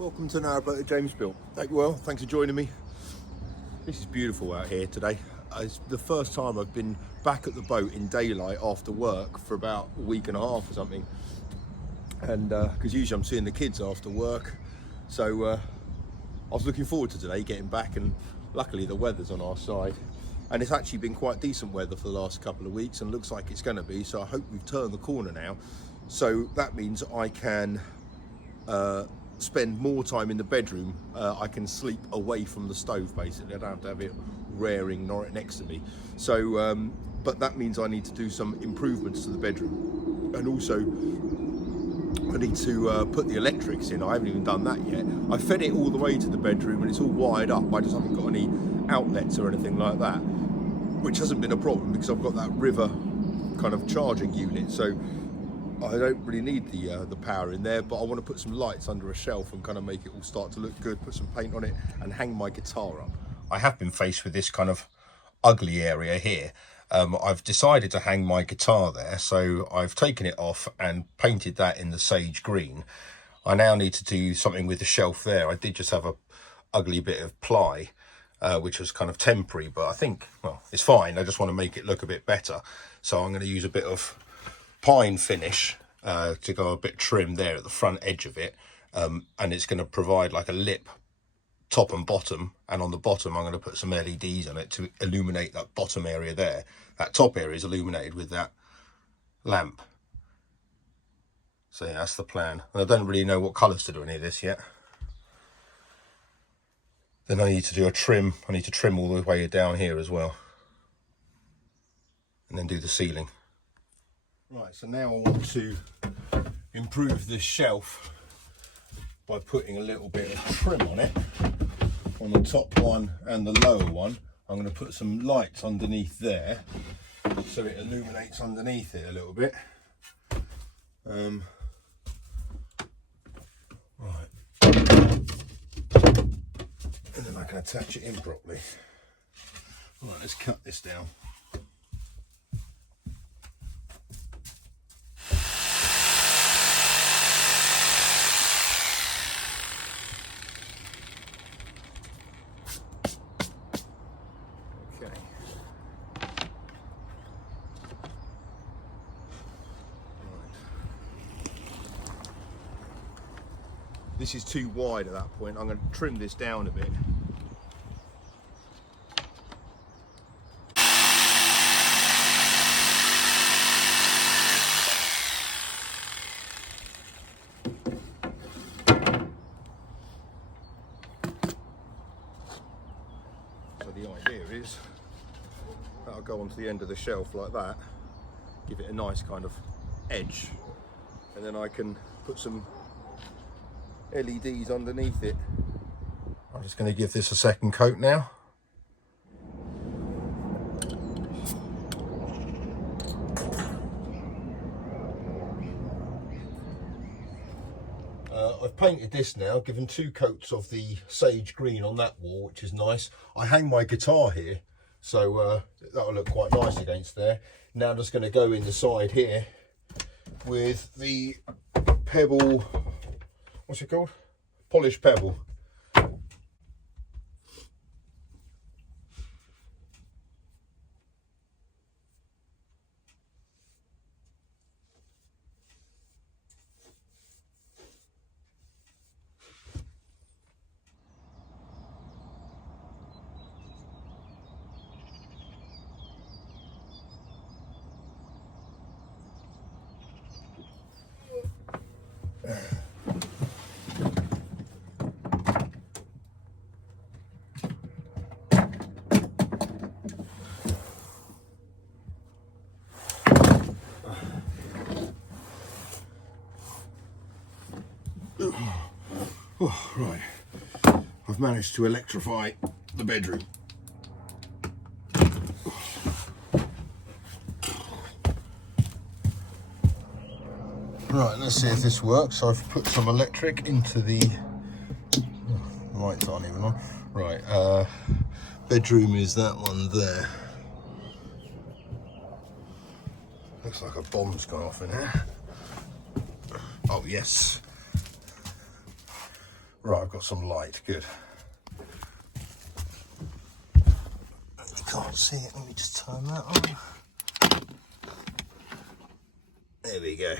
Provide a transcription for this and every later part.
Welcome to Narrowboat at Jamesville. Hope you're well. Thanks for joining me. This is beautiful out here today. It's the first time I've been back at the boat in daylight after work for about a week and a half or something. And because usually I'm seeing the kids after work. So I was looking forward to today getting back, and luckily the weather's on our side. And it's actually been quite decent weather for the last couple of weeks and looks like it's going to be. So I hope we've turned the corner now. So that means I can spend more time in the bedroom. I can sleep away from the stove basically. I don't have to have it raring right next to me. So but that means I need to do some improvements to the bedroom, and also I need to put the electrics in. I haven't even done that yet. I fed it all the way to the bedroom and it's all wired up. I just haven't got any outlets or anything like that, which hasn't been a problem because I've got that river kind of charging unit. So I don't really need the power in there, but I want to put some lights under a shelf and kind of make it all start to look good, put some paint on it and hang my guitar up. I have been faced with this kind of ugly area here. I've decided to hang my guitar there, so I've taken it off and painted that in the sage green. I now need to do something with the shelf there. I did just have a ugly bit of ply, which was kind of temporary, but I think, well, it's fine. I just want to make it look a bit better. So I'm going to use a bit of pine finish to go a bit trim there at the front edge of it, and it's going to provide like a lip top and bottom, and on the bottom I'm going to put some LEDs on it to illuminate that bottom area there. That top area is illuminated with that lamp. So yeah, that's the plan. And I don't really know what colours to do any of this yet. Then I need to do a trim. I need to trim all the way down here as well, and then do the ceiling. Right, so now I want to improve this shelf by putting a little bit of trim on it, on the top one and the lower one. I'm going to put some lights underneath there so it illuminates underneath it a little bit. Right. And then I can attach it in properly. Right, let's cut this down. This is too wide at that point. I'm going to trim this down a bit. So the idea is that I'll go onto the end of the shelf like that, give it a nice kind of edge, and then I can put some LEDs underneath it. I'm just going to give this a second coat now. I've painted this now, given 2 coats of the sage green on that wall, which is nice. I hang my guitar here, so that'll look quite nice against there. Now I'm just going to go in the side here with the pebble, what's it called? Polished pebble. Oh, right, I've managed to electrify the bedroom. Right, let's see if this works. I've put some electric into the lights aren't even on. Right, bedroom is that one there. Looks like a bomb's gone off in here. Oh yes. Right, I've got some light, good. You can't see it, let me just turn that on. There we go.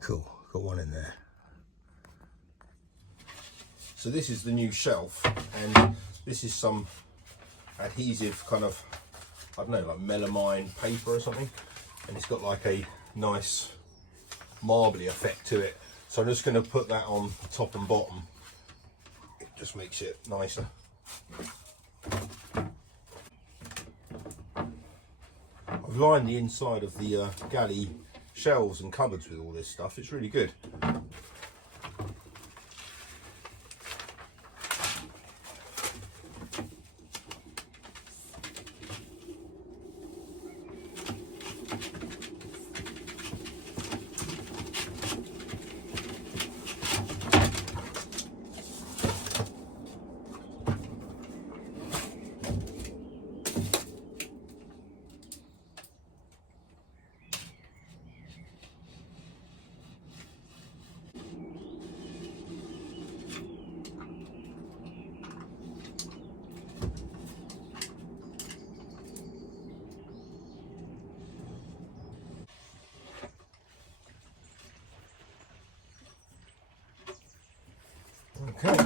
Cool, got one in there. So this is the new shelf, and this is some adhesive kind of, I don't know, like melamine paper or something, and it's got like a nice marbly effect to it. So I'm just going to put that on top and bottom. It just makes it nicer. I've lined the inside of the galley shelves and cupboards with all this stuff. It's really good. Okay.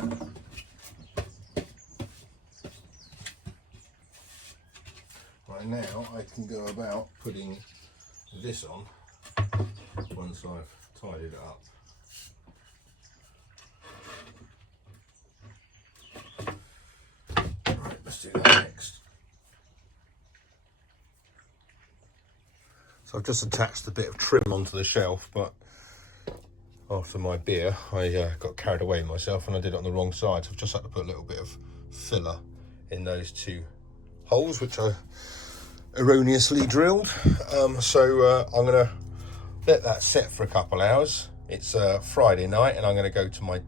Right, now I can go about putting this on once I've tidied it up. Right, let's do that next. So I've just attached a bit of trim onto the shelf, but after my beer I got carried away myself and I did it on the wrong side. So I've just had to put a little bit of filler in those two holes, which I erroneously drilled. So I'm going to let that set for a couple hours. It's Friday night and I'm going to go to my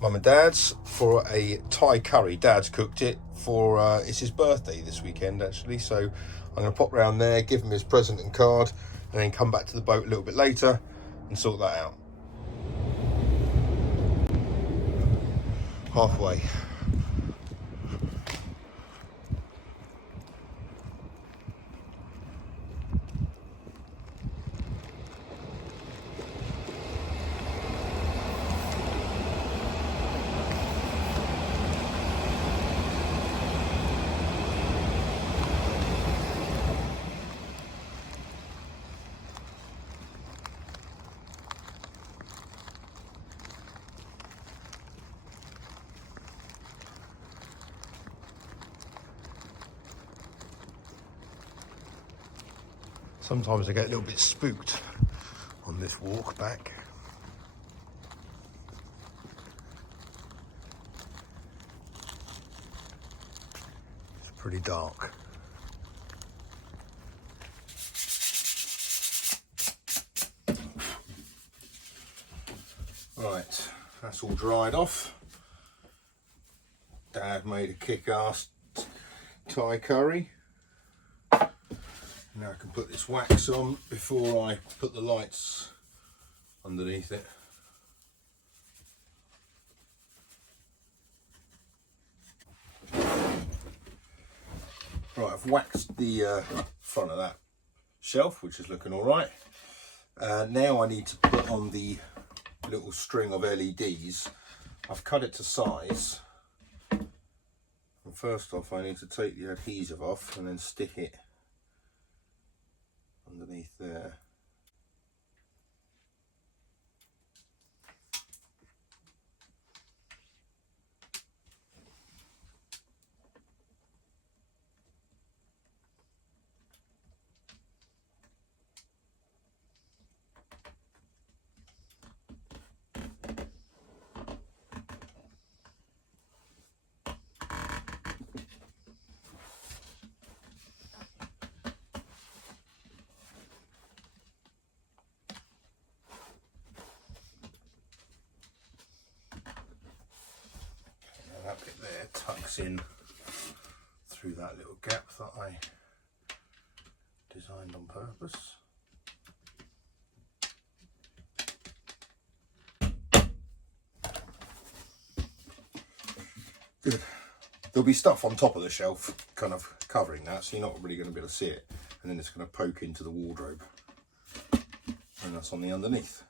mum and dad's for a Thai curry. Dad's cooked it for it's his birthday this weekend actually, so I'm going to pop round there, give him his present and card, and then come back to the boat a little bit later and sort that out. Halfway. Sometimes I get a little bit spooked on this walk back. It's pretty dark. Right, that's all dried off. Dad made a kick-ass Thai curry. Now I can put this wax on before I put the lights underneath it. Right, I've waxed the front of that shelf, which is looking all right. Now I need to put on the little string of LEDs. I've cut it to size. And first off, I need to take the adhesive off and then stick it underneath there. That bit there tucks in through that little gap that I designed on purpose. There'll be stuff on top of the shelf kind of covering that, so you're not really going to be able to see it. And then it's going to poke into the wardrobe. And that's on the underneath.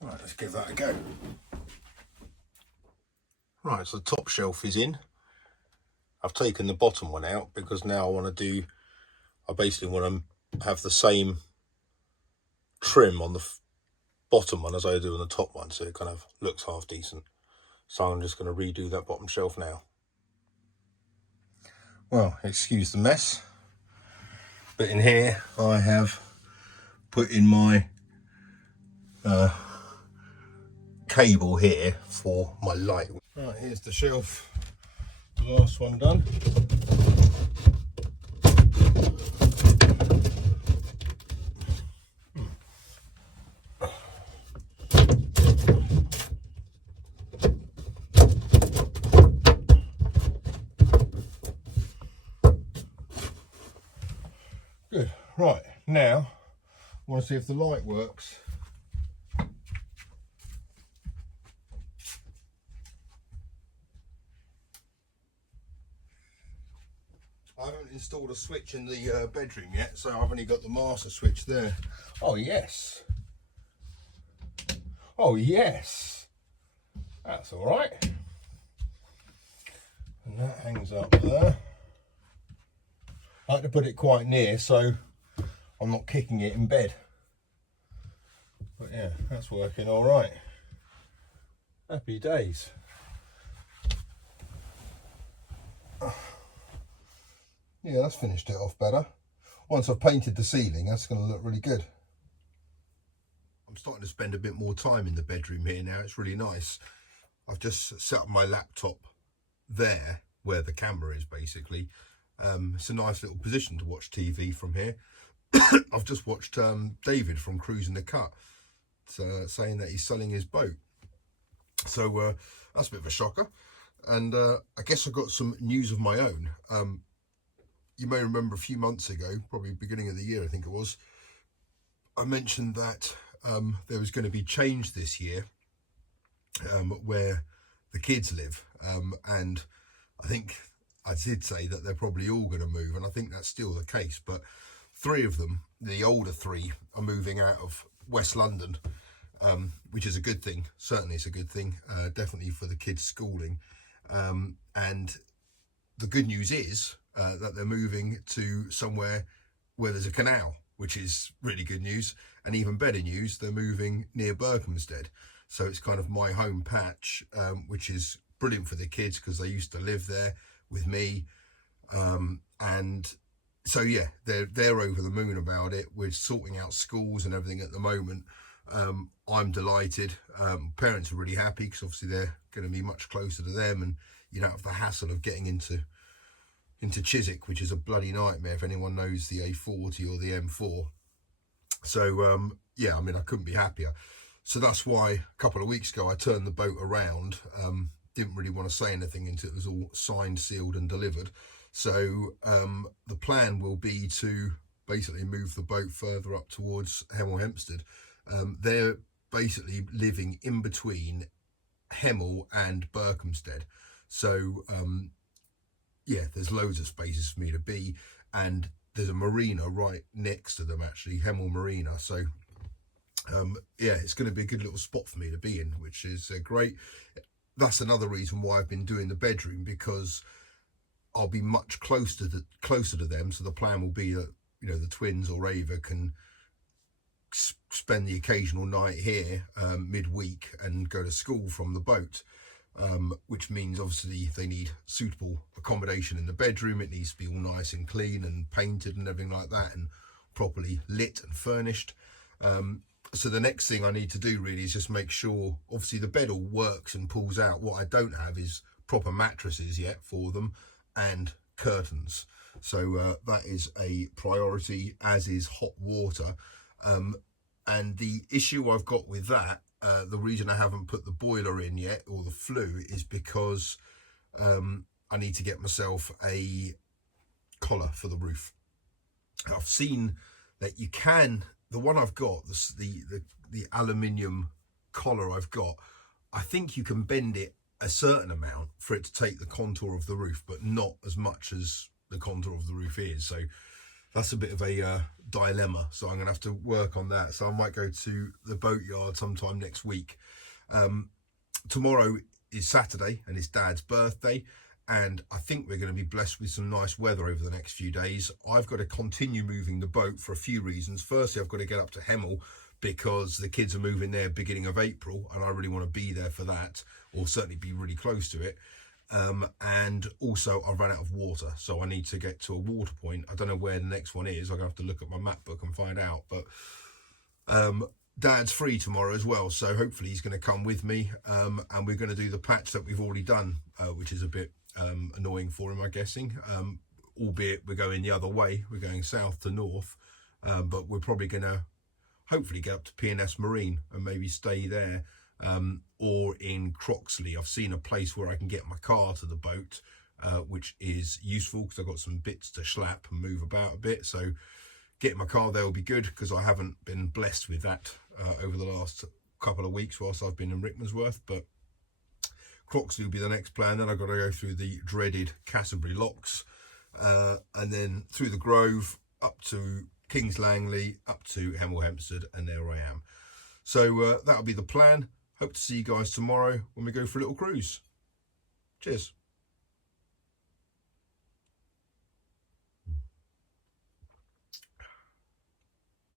Right, let's give that a go. Right, so the top shelf is in. I've taken the bottom one out because now I basically want to have the same trim on the bottom one as I do on the top one, so it kind of looks half decent. So I'm just going to redo that bottom shelf now. Well, excuse the mess, but in here I have put in my cable here for my light. Right, here's the shelf, the last one done. Good. Right, now I want to see if the light works. I haven't installed a switch in the bedroom yet, so I've only got the master switch there. Oh yes. Oh yes. That's all right. And that hangs up there. I like to put it quite near so I'm not kicking it in bed. But yeah, that's working all right. Happy days. Yeah, that's finished it off better. Once I've painted the ceiling, that's going to look really good. I'm starting to spend a bit more time in the bedroom here now. It's really nice. I've just set up my laptop there, where the camera is basically. It's a nice little position to watch TV from here. I've just watched David from Cruising the Cut saying that he's selling his boat. So that's a bit of a shocker. And I guess I've got some news of my own. You may remember a few months ago, probably beginning of the year, I think it was, I mentioned that there was going to be change this year where the kids live. And I think I did say that they're probably all going to move, and I think that's still the case. But 3 of them, the older 3, are moving out of West London, which is a good thing. Certainly it's a good thing, definitely for the kids' schooling. And the good news is that they're moving to somewhere where there's a canal, which is really good news. And even better news, they're moving near Berkhamsted. So it's kind of my home patch, which is brilliant for the kids because they used to live there with me. And so, yeah, they're over the moon about it. We're sorting out schools and everything at the moment. I'm delighted. Parents are really happy because obviously they're going to be much closer to them, and you don't have the hassle of getting into Chiswick, which is a bloody nightmare if anyone knows the A40 or the M4. So yeah, I mean, I couldn't be happier. So that's why a couple of weeks ago I turned the boat around. Didn't really want to say anything until it was all signed, sealed and delivered. So the plan will be to basically move the boat further up towards Hemel Hempstead. They're basically living in between Hemel and Berkhamsted. So yeah, there's loads of spaces for me to be, and there's a marina right next to them, actually, Hemel Marina. So yeah, it's going to be a good little spot for me to be in, which is great. That's another reason why I've been doing the bedroom, because I'll be much closer to them. So the plan will be that, you know, the twins or Ava can spend the occasional night here midweek and go to school from the boat. Which means obviously they need suitable accommodation in the bedroom. It needs to be all nice and clean and painted and everything like that, and properly lit and furnished. So the next thing I need to do really is just make sure, obviously the bed all works and pulls out. What I don't have is proper mattresses yet for them and curtains. So that is a priority, as is hot water. And the issue I've got with that, the reason I haven't put the boiler in yet, or the flue, is because I need to get myself a collar for the roof. I've seen that you can, the one I've got, the aluminium collar I've got, I think you can bend it a certain amount for it to take the contour of the roof, but not as much as the contour of the roof is. So that's a bit of a dilemma. So I'm going to have to work on that. So I might go to the boatyard sometime next week. Tomorrow is Saturday and it's Dad's birthday. And I think we're going to be blessed with some nice weather over the next few days. I've got to continue moving the boat for a few reasons. Firstly, I've got to get up to Hemel because the kids are moving there beginning of April, and I really want to be there for that, or certainly be really close to it. And also I've run out of water, so I need to get to a water point. I don't know where the next one is. I'm gonna have to look at my map book and find out. But Dad's free tomorrow as well, so hopefully he's going to come with me, and we're going to do the patch that we've already done, which is a bit annoying for him, I'm guessing, albeit we're going the other way. We're going south to north, but we're probably going to hopefully get up to P&S Marine and maybe stay there, or in Croxley. I've seen a place where I can get my car to the boat, which is useful because I've got some bits to schlap and move about a bit. So getting my car there will be good, because I haven't been blessed with that over the last couple of weeks whilst I've been in Rickmansworth. But Croxley will be the next plan. Then I've got to go through the dreaded Canterbury locks, and then through the Grove up to Kings Langley, up to Hemel Hempstead, and there I am. So that'll be the plan. Hope to see you guys tomorrow when we go for a little cruise. Cheers.